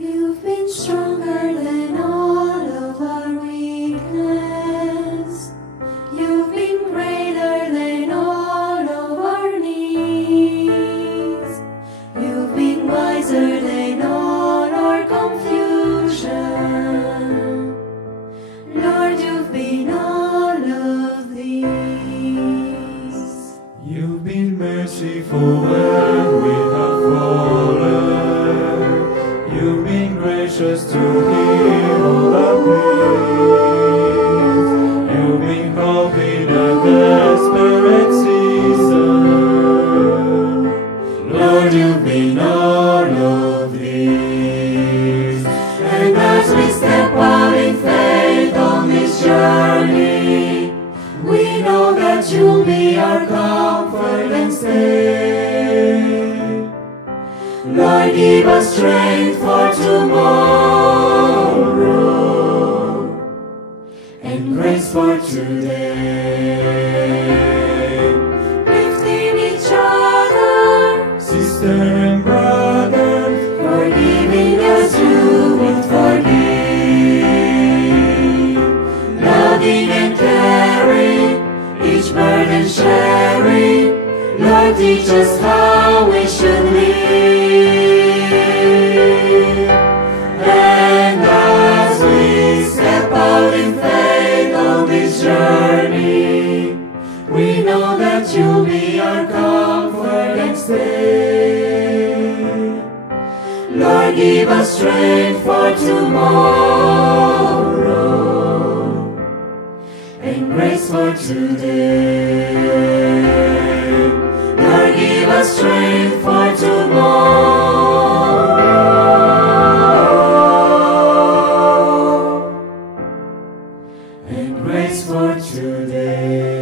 You've been stronger than all of our weakness. You've been greater than all of our needs. You've been wiser than all our confusion. Lord, you've been all of these. You've been merciful when we have fallen. You've been gracious to heal all our pleas. You've been hope in a desperate season. Lord, you've been all of these. And as we step out in faith on this journey, we know that you'll be our comfort and stay. Lord, give us strength for tomorrow and grace for today. Lifting each other, Sister and brother, forgiving as you would forgive, loving and caring, each burden sharing. Lord, teach us how we should live. And as we step out in faith on this journey, we know that you'll be our comfort and stay. Lord, give us strength for tomorrow and grace for today. Lord, give us strength for tomorrow and grace for today.